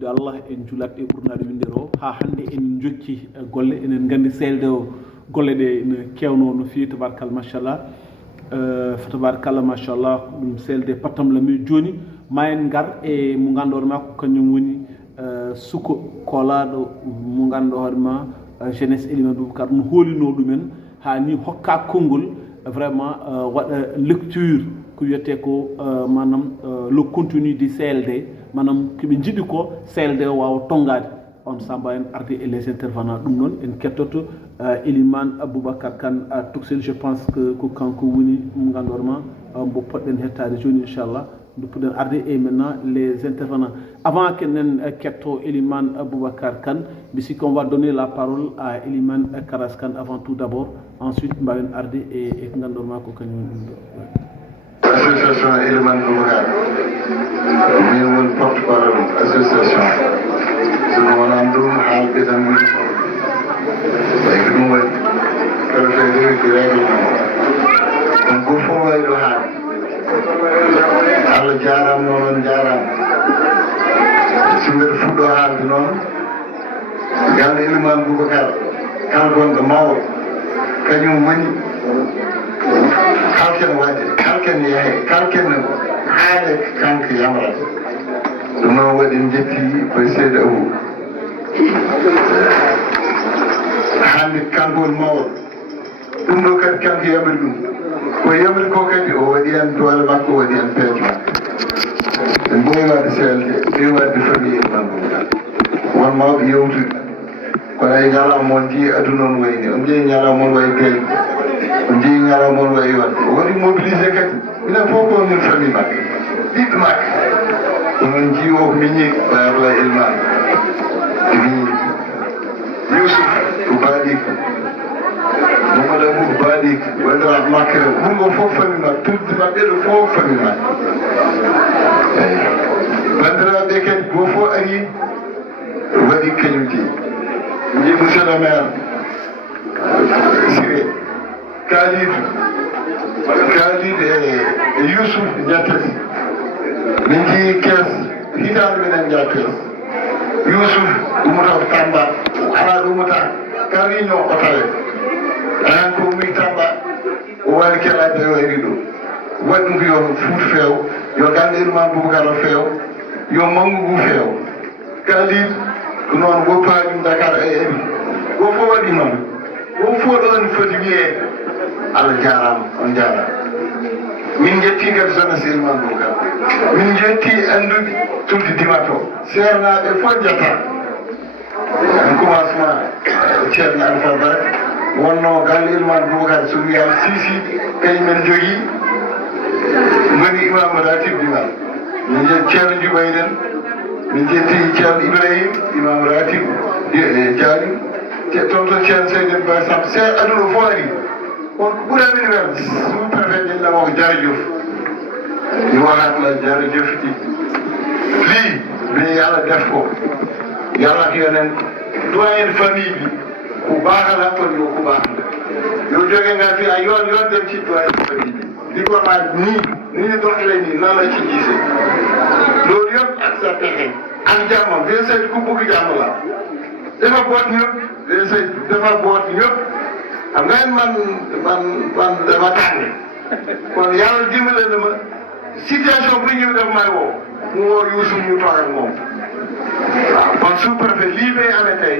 Allah en julat e ɓurnaɗo windero ha hande en jokki golle enen gandi selde o golle ɗe ne kewno no fewi tabarkalla machallah tabarkalla machallah ɗum selde pattam lami joni ma en gar e mo ganduɗo ma ko kañum woni suko kolaɗo mo ganduɗo hoorema jeunesse Elimane Boubacar no hoolino ɗumen ha ni hokka konngol vraiment waɗa lecture ko wiyete ko manam le contenu du CLD manam koɓe jiiɗi ko CLD o wawa tongade on samba en arde et les intervenants ɗum noon en kettoto Elimane Boubacar Kane Tuxel je pense que ko kanko woni mo ganduɗoma mbo poɗɗen hettade joni inchallah nde puɗɗen arde et maintenant les intervenants avant kenen ketto Elimane Boubacar Kane bisikon on va donner la parole à Elimane Karas Kane avant tout d'abord ensuite mbawen arde e ko ganduɗoma ko kañum ɗum ɗo association Elimane Boubacar min woni porte parole association sono wonani ɗum haalɓe tan woni way ko ɗum waɗi kala to rewi ko règlement ɗum goto fof wawi ɗo haali Allah jarama noon on jarama so mbeɗa fuɗɗo haalde noon ganda Elimane Boubacar kala gonɗo mawɗo kañum woni kalken waɗe kalken yeehe kalken haale kanko yamrata ɗum noon waɗi en jetti koye seeɗa Abou hande kankol mawɗo ɗum ɗo kadi kanko yamri ɗum ko yamri ko kadi o waɗi hen doole makko o waɗi hen peeje makko en ɓooyi wadde selde ɓe wadde famille Elimane Boubacar won mawɓe yewtude kono ay ñalawma moon jeeyi aduna on wayni on jeeyi ñalawma moon wayi gayni on jeeyi ñalawma moon wayi wadde o waɗi mobilisé kadi minen fof ko min famille makko ɓiɓɓe makko onon jiiwo ko miñi Abdoulaye Elimane miñi Youssouf ko baaɗiko Mamadou Abou ko baaɗiko wandiraɓe makko wurgo fof famille makko tudde maɓɓe ɗo fof famille makko eyi bandiraɓe kadi goo fof ari waɗi kañum jeeyi ji monsieur le maire Siré Kalidou e Youssouf jattati min jii kees hitande minen jaa kees Youssouf ummata ko Tamba ala ɗo ummata ka réunion o tawe anan ko ummi Tamba o wari keɗade o ari ɗo waɗi ɗum ko yo Fouta feew yo gande Elimane Boubacar o feew yo Mangu ngu feew Kalidou ko noon woppaɗum Dakar e ari go fof waɗi noon go fof ɗon foti wiye Allah jarama on jarama min jetti kadi jeunesse Elimane Boubacar min jetti andude tulde dimato sernaɓe fof jetta en commencement ceerno Alpha Bara wonno galle Elimane Boubacar so wiyama sisi kañumen jogui goni imam ratib dimal min jetti ceerno Djubayden min jetti ceerno Ibrahima imam ratib jaari toon to ceerno Seydou Ba Samb se aduna fof ari on ko ɓuramin welde sous préfet ƴellama ko Diarra Diouf mi wahatla Diarra Diouf ɗi lii mbi Allah def ko yalla ko yonen doyen famille bi ko baaxala kon yo ko baaxala yo joge nga fi ay yoon dem ci doyen famille bi di ko laaj ni doxale ni nan la ci gisee loolu yëpp ak sa pexe ak jàmmam bien sûr ku bëgg jàmm la dafa boot ñëpp bien sûr dafa boot ñëpp xam nga man dama tànn kon yàlla dimbale na ma situation bu ñëw def may woo mu woo Youssou ñu toog ak moom waaw kon sous-préfet lii may amee tey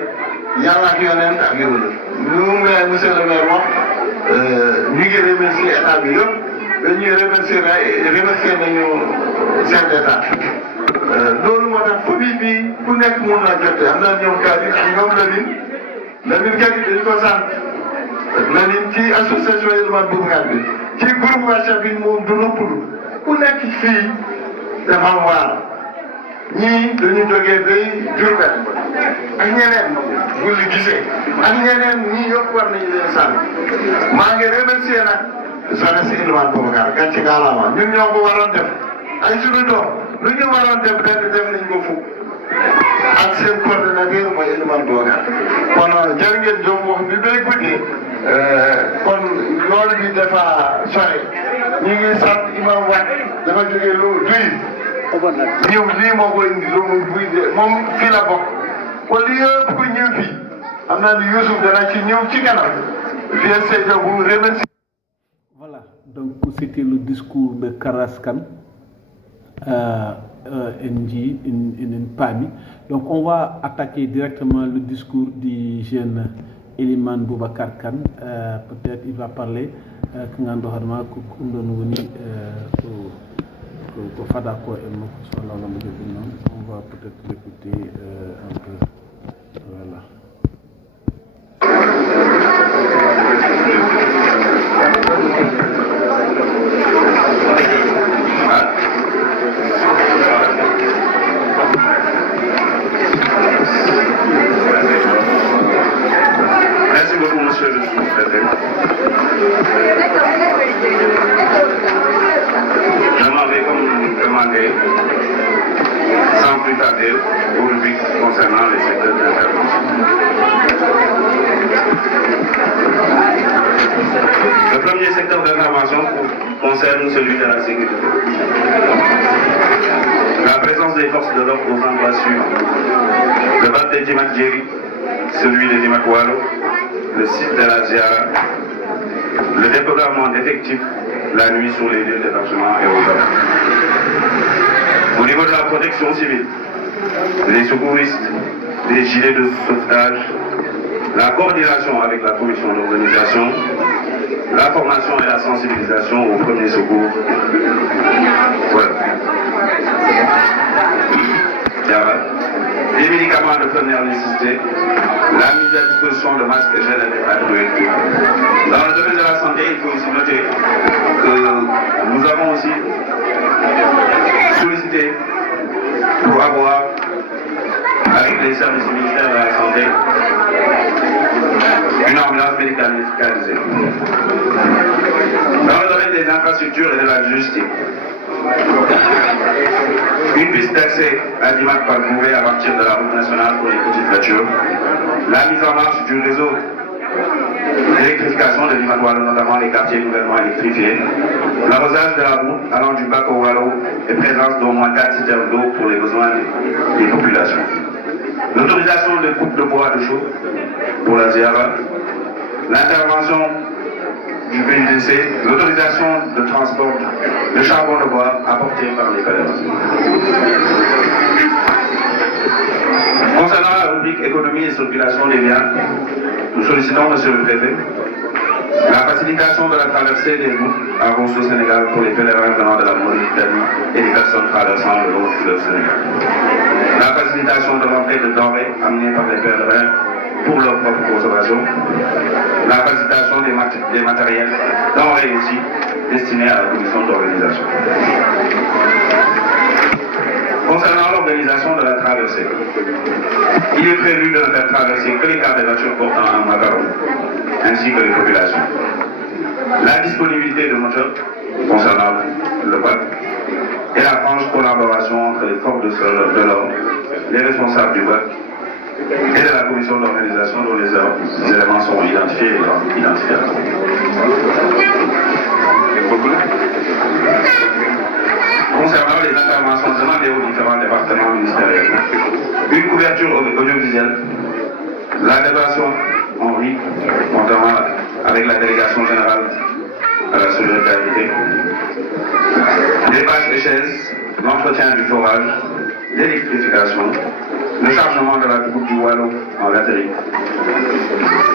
yàlla ak yonent ak yow la ñu maire monsieur le maire wax ñu ngi remercier état bi yëpp dañuy remercier nañu chef d'état loolu moo tax famille bi ku nekk mun na jotee am na ñoom Kadir ak ñoom Lamine Kadir dañu ko sant Lamine ci association Elimane Boubacar bi ci groupe WhatsApp bi moom du noppalu ku nekk fii dafa am waar ñii dañu jógee bay Diourbel ak ñeneen bul li gisee ak ñeneen ñii yëpp war nañu leen sant maa ngi remercier nag jeunesse Elimane Boubacar gàcce ngalaama ñun ñoo ko waroon def ay suñu doom lu ñu waroon def benn def nañ ko fukk ak seen coordonnateur mooy Elimane Boubacar kon jërë ngeen jëf wax bi bay guddi kon loolu bi dafa sore ñu ngi sant imam Wade dafa jógee lu duy ñëw lii moo ko indi lu muy buy moom fii la bokk kon li yëpp ku ñëw fii am naa ni Youssouf dana ci ñëw ci kanam VSC vous remercie. Voilà, donc c'était le discours de Karaskan NG Pami. Donc on va attaquer directement le discours du jeune Eliman Boubacar Khan. Peut-être il va parler on va peut-être l'écouter un peu. Voilà. Merci beaucoup, monsieur le sous-préfet. Je m'en vais comme demandé, sans plus tarder, aux rubriques concernant les secteurs d'intervention. Le premier secteur d'intervention concerne celui de la sécurité. La présence des forces de l'ordre aux endroits suivants. Le bac de Djimak Djeri, celui de Djimak Walo, le site de la Ziara, le déploiement d'effectifs la nuit sur les lieux d'hébergement et aux abords. Au niveau de la protection civile, les secouristes, les gilets de sauvetage, la coordination avec la commission d'organisation, la formation et la sensibilisation au premier secours. Voilà. Les médicaments de première nécessité, la mise à disposition de masques et gel hydroalcooliques. Dans le domaine de la santé, il faut aussi noter que nous avons aussi sollicité pour avoir, avec les services militaires de la santé, une ambulance médicalisée. Dans le domaine des infrastructures et de la logistique, une piste d'accès à Djimak Parcouré à partir de la route nationale pour les petites voitures, la mise en marche du réseau d'électrification de Djimak Walo, notamment les quartiers nouvellement électrifiés, l'arrosage de la route allant du bac au Walo et présence d'au moins 4 citernes d'eau pour les besoins des populations. L'autorisation de coupe de bois de chaux pour la Ziara, l'intervention du PUDC, l'autorisation de transport de charbon de bois apporté par les pèlerins. Concernant la rubrique économie et circulation des biens, nous sollicitons, monsieur le préfet, la facilitation de la traversée des routes à Rosso Sénégal pour les pèlerins venant de la Mauritanie et les personnes traversant le long du fleuve Sénégal. La facilitation de l'entrée de denrées amenées par les pèlerins pour leur propre consommation. La facilitation des matériels denrées aussi destinés à la commission d'organisation. Concernant l'organisation de la traversée, il est prévu de ne faire traverser que les cars de voitures portant un macaron, ainsi que les populations. La disponibilité de moteurs concernant le bac et la franche collaboration entre les forces de l'ordre, les responsables du bac et de la commission d'organisation dont les éléments sont identifiés et identifiables. Concernant les interventions demandées aux différents départements ministériels, une couverture audiovisuelle, la délégation en riz, notamment avec la délégation générale à la solidarité, les bâches et chaises, l'entretien du forage, l'électrification, le chargement de la coupe du Walo en latérite,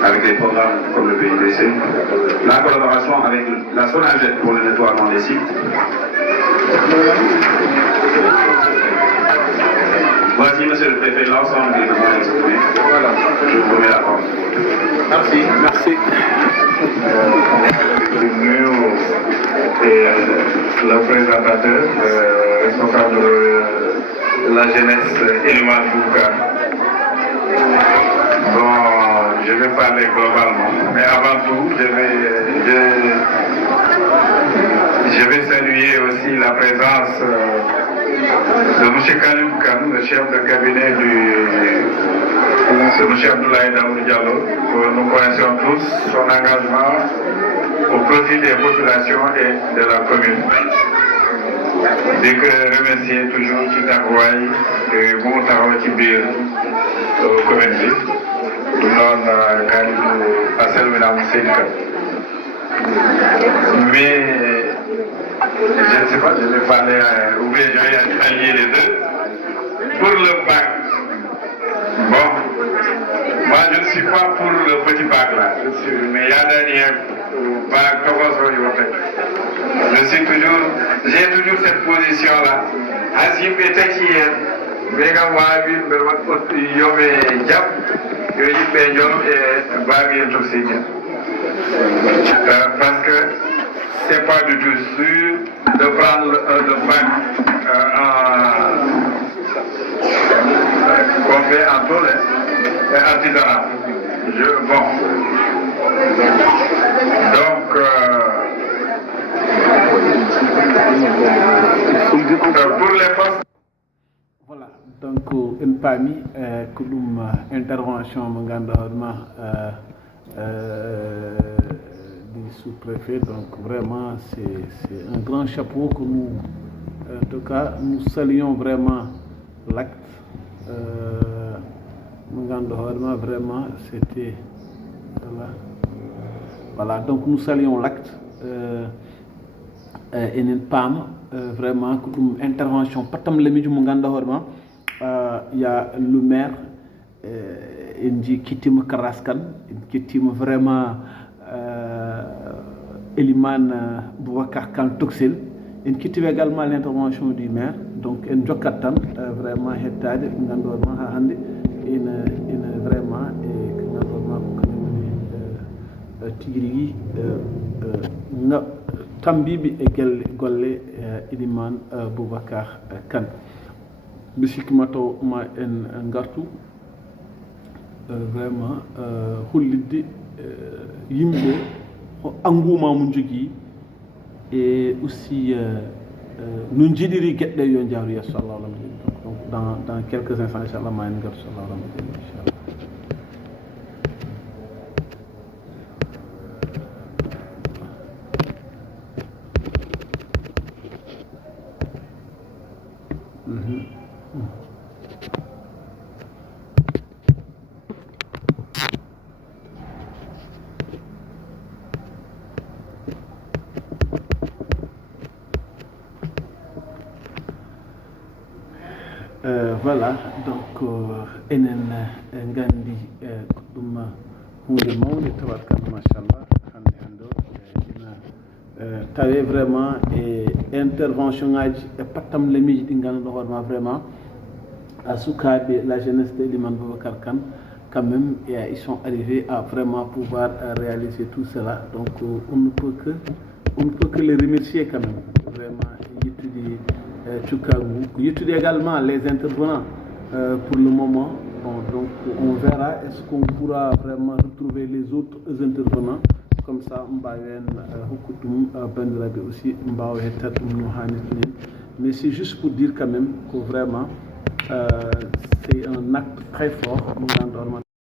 avec des programmes comme le PIDC, la collaboration avec la Sonagette pour le nettoiement des sites. Voici, monsieur le préfet, l'ensemble des demandes exprimées. Voilà, je vous remets la parole. Merci. Merci. Et le présentateur, responsable de la jeunesse, Eliman Boubacar. Bon, je vais parler globalement, mais avant tout, je vais saluer aussi la présence de M. Khalil Khan, le chef de cabinet de M. Abdoulaye Daoud Diallo. Nous connaissons tous son engagement au profit des populations et de la commune. di ko remercier toujours ci taxawaay bu mu taxaw ci biir commune bi du noonu Kalidou asalminamu seen kër mais je ne sais pas, je vais parler ou bien je vais allier les deux. Pour le bac, bon, moi je ne suis pas pour le petit bac là, mais il y a dernier bac, j'ai toujours cette position là. Azim était qui est, mais quand moi je parce que c'est pas du tout sûr de prendre le bac qu'on fait en tôle et artisanat. Bon. Donc, pour les postes. Voilà, donc une parmi que intervention du sous-préfet, donc vraiment c'est un grand chapeau que nous, en tout cas, nous saluons vraiment l'acte. Vraiment, c'était voilà, donc nous saluons l'acte et une PAM vraiment une intervention patam le midi il y a le maire qui kitime Karaskan qui kitime vraiment Eliman Boubacar Khan Toxil il kitime également l'intervention du maire donc en jokatan vraiment hettade ngandorma ha hande ina vraiment et ngandorma ko tigiri nga tambibi e golle Eliman Boubacar Khan bisikmato ma en ngartu vraiment hollidde yimɓe engouement mo jogui et aussi no jiɗiri gueɗɗe yo jaaru yesso sallallahu alayhi wa sallam donc dans quelques instants inchallah ma en gartu sallallahu alayhi wa sallam inchallah. Voilà, donc enen gandi ɗum hunde mawde tawakkal machallah hande tawe vraiment e intervention ngaji e pattam lemiji ɗi ganduɗa hoorema vraiment à sukaɓe la jeunesse de Eliman Boubacar Khan quand même ils sont arrivés à vraiment pouvoir réaliser tout cela donc on ne peut que les remercier quand même vraiment yettude Yétude également les intervenants pour le moment. Bon, donc on verra est-ce qu'on pourra vraiment retrouver les autres intervenants comme ça aussi mais c'est juste pour dire quand même que vraiment c'est un acte très fort.